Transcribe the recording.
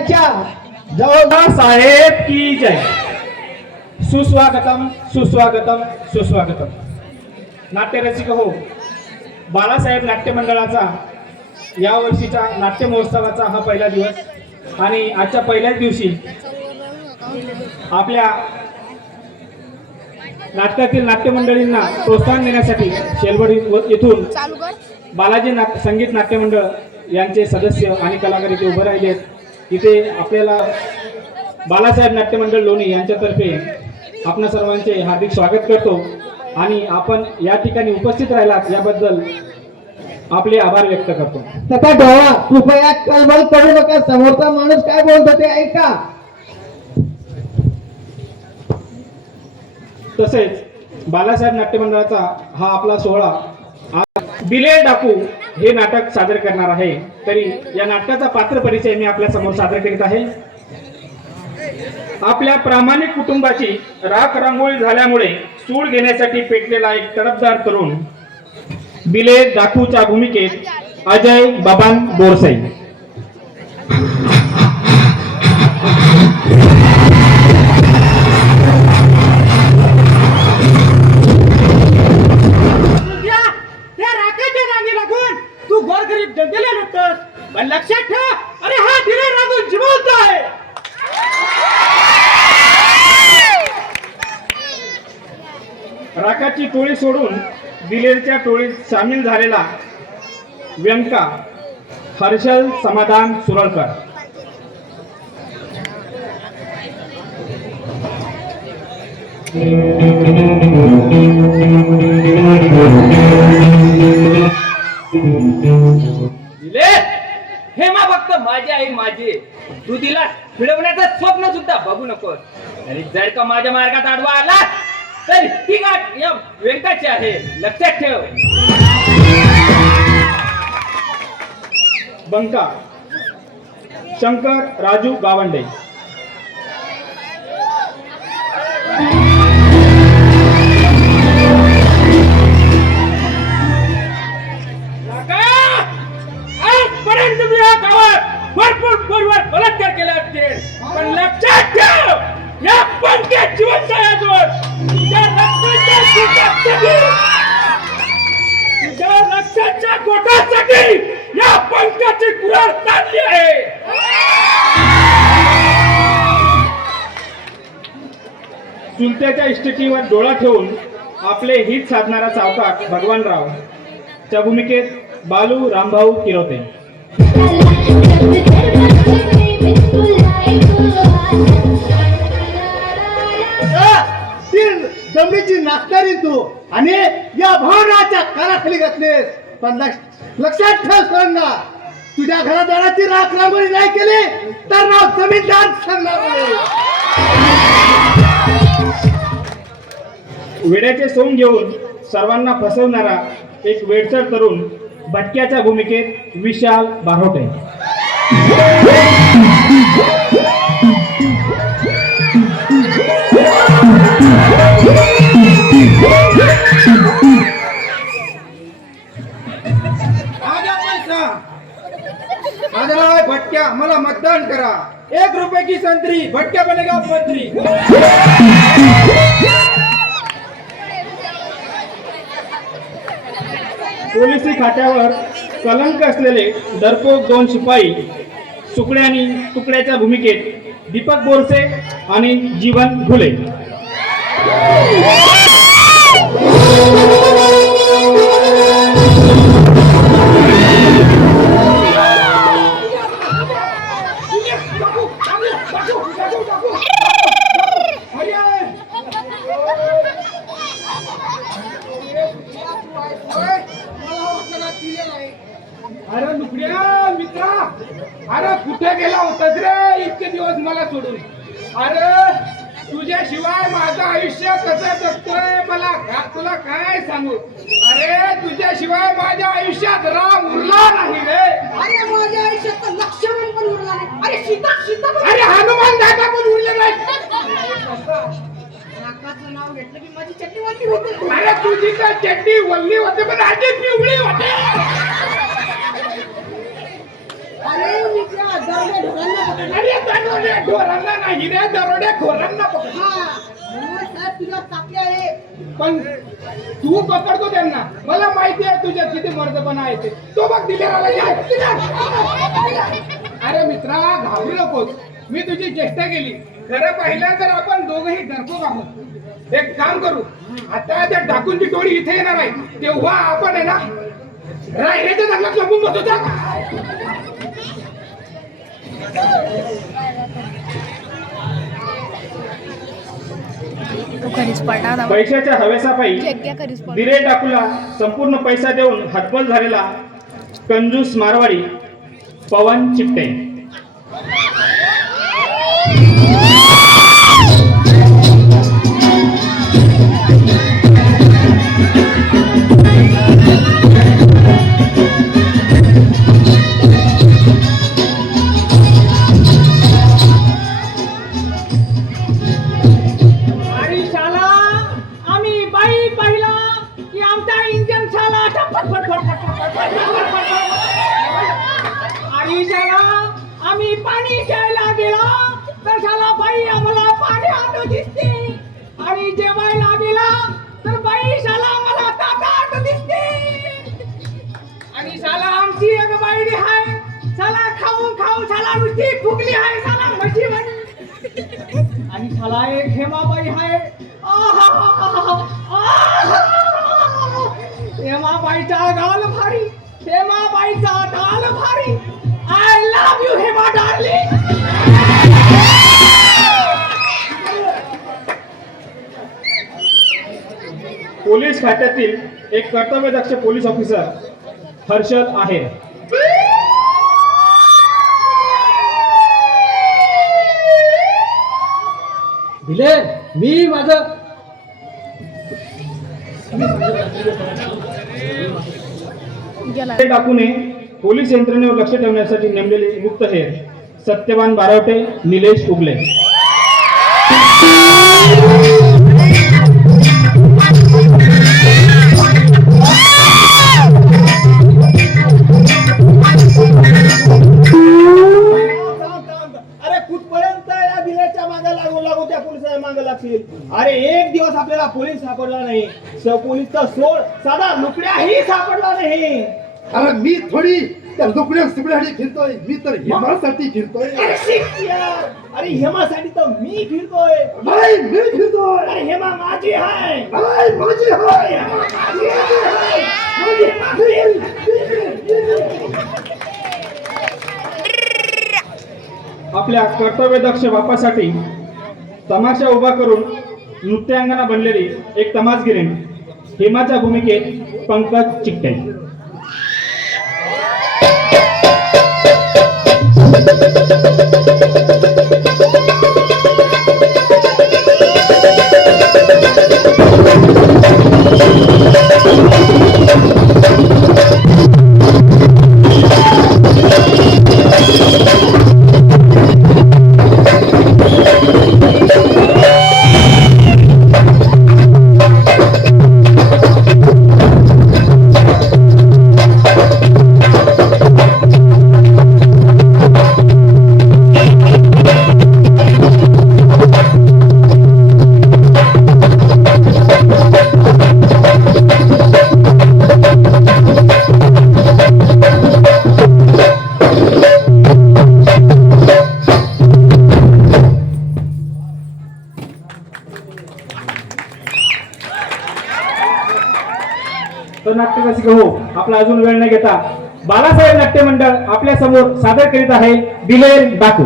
मंडळाच्या जवळ साहेब की जय. सुस्वागतम सुस्वागतम सुस्वागतम. नाट्यरसिक हो, बाळासाहेब नाट्य मंडळाचा या वर्षीच्या नाट्य महोत्सवाचा हा पहिला दिवस आणि आजच्या पहिल्याच दिवशी आपल्या नाटकातील नाट्य मंडळींना प्रोत्साहन देण्यासाठी शेलवड येथून बालाजी संगीत नाट्य मंडळ यांचे सदस्य आणि कलाकार इथे उभे राहिले आहेत. इथे आपल्याला बालासाहेब नाट्य मंडळ लोणी यांच्यातर्फे आपण सर्वांचे हार्दिक स्वागत करतो आणि आपण या ठिकाणी उपस्थित राहिलात याबद्दल आपले आभार व्यक्त करतो. तथा डोळा कृपया कलबल करू नका. समोरचा माणूस काय बोलतो ते ऐका. तसेच बालासाहेब नाट्य मंडळाचा हा आपला सोहळा बिले डाकू हे नाटक सादर करणार आहे. तरी या नाटकाचा पात्र परिचय मी आपल्या समोर सादर करीत आहे. आपल्या प्रामाणिक कुटुंबाची राख रांगोळी झाल्यामुळे सूड घेण्यासाठी पेटलेला एक तडफदार तरुण बिले डाकूच्या भूमिकेत अजय बबन बोरसाई. तू गोरगरीब जनतेला लुटतोस, पण लक्षात ठेव, अरे हा दिले रागून जिवंत आहे. राखाची टोळी सोडून दिलेरच्या टोळीत सामील झालेला व्यंका हर्षल समाधान सुरळकर. दिले हे मा फक्त माझी आई माझी. तू तिला फिरवण्याचं स्वप्न सुद्धा बघू नकोस. आणि जर का माझ्या मार्गात आडवा आला तर ती गाठ या व्यंकाची आहे, लक्षात ठेव. बंका शंकर राजू गावंडे. आजपर्यंत तुम्ही या गावात भरपूर पूर्वर बलात्कार केला असतील, पण लक्षात ठेव या पंक्तीत जिवंत आहे अजून. तुझ्या रक्ताच्या गोटासाठी या पंक्तीची कुऱ्हाड ताणली आहे. चुलत्याच्या इष्टिकीवर डोळा ठेवून आपले हित साधणारा सावकार भगवानराव च्या भूमिकेत बालू रामभाऊ किरोते. दमडीची नाचणारी तू आणि या भावनाच्या कानाखाली घातलीस. पण लक्षात ठेव सांगा, तुझ्या घरादाराची राख रांगोळी नाही केली तर नाव जमीनदार सांगणार नाही. वेड्याचे सोंग घेऊन सर्वांना फसवणारा एक वेडसर तरुण भटक्याच्या भूमिकेत विशाल बारोटे. माझं नाव आहे भटक्या, मला मतदान करा. 1 रुपये की संत्री, भटक्या बनेगा मंत्री. पोलिसी खात्यावर कलंक असलेले डरपोक 2 शिपाई सुकड्या आणि तुकड्याच्या भूमिकेत दीपक बोरसे आणि जीवन घुले. अरे लुकड्या मित्रा, अरे कुठे गेला होतास रे इतके दिवस मला सोडून. अरे तुझ्याशिवाय माझं आयुष्य कसं जगतोय मला तुला काय सांगू. अरे तुझ्याशिवाय माझ्या आयुष्यात राम उरला नाही रे. अरे माझ्या आयुष्यात तर लक्ष्मण पण उरला नाही. अरे सीता पण. अरे हनुमान दादा पण उरले नाही. नाकाचं नाव घेतलं की माझी चट्टी वल्ली होते. अरे तुझी तर चड्डी वल्ली होते पण आधी पिवळी होते. अरे मी त्या दरम्यान ढोरांना पकडलं. अरे ढोरांना नाही रे, दरोडे खोरांना पकड. हा म्हणून साहेब तुला कापले आहे. पण तू पकडतो त्यांना. मला माहिती आहे तुझ्या किती मर्दपणा आहे ते. तो बघ दिलेला अरे मित्रा, घाबरू नकोस. मी तुझी चेष्टा केली. खरं पाहिलं तर आपण दोघंही डरपोक आहोत. एक काम करू, आता त्या डाकूंची टोळी इथे येणार आहे, तेव्हा आपण आहे ना रायरेच्या जंगलात लपून बसू. पैशाच्या हवेसापायी दिरे डाकूला संपूर्ण पैसा देऊन हतबल झालेला कंजूस मारवाडी पवन चिपटे. आम्ही पाणी घ्यायला गेला तर शाला बाई आम्हाला पाणी आणू दिसते, आणि जेवायला गेला तर बाई शाला आम्हाला ताटात दिसते, आणि शाला आमची एक बाई आहे शाला खाऊन खाऊन शाला नुसती फुगली आहे शाला म्हशी म्हणे, आणि शाला एक हेमाबाई आहे. हेमाबाईचा गाल भारी, हेमाबाईचा गाल भारी. I love you, Hema darling. Police खात्यातील एक कर्तव्यदक्ष पोलीस ऑफिसर हर्षद आहे. दिले मी माझं डाकूने पोलीस यंत्रणेवर लक्ष ठेवण्यासाठी नेमलेले गुप्तहेर सत्यवान बारावटे, निलेश उगले. अरे कुठपर्यंत या दिल्याच्या मागे लागू त्या पोलिसाच्या मागे लागतील. अरे एक दिवस आपल्याला पोलीस सापडला नाही, पोलीसचा सोड साधा लुकड्याही सापडला नाही. अरे मी थोडी त्या लुकड्या सुकड्यासाठी फिरतोय, मी तर हेमासाठी फिरतोय. अरे हेमासाठी तर मी फिरतोय. नाही मी फिरतोय. अरे हेमा माझी आहे. नाही माझी हाय. आपल्या कर्तव्यदक्ष बापासाठी तमाशा उभा करून नृत्यांगना बनलेली एक तमासगिरीण हेमाच्या भूमिकेत पंकज चिकटे. तर नाट्यरसिक हो, आपला अजून वेळ न घेता बालासाहेब नाट्य मंडळ आपल्या समोर सादर करीत आहे दिलेर डाकू.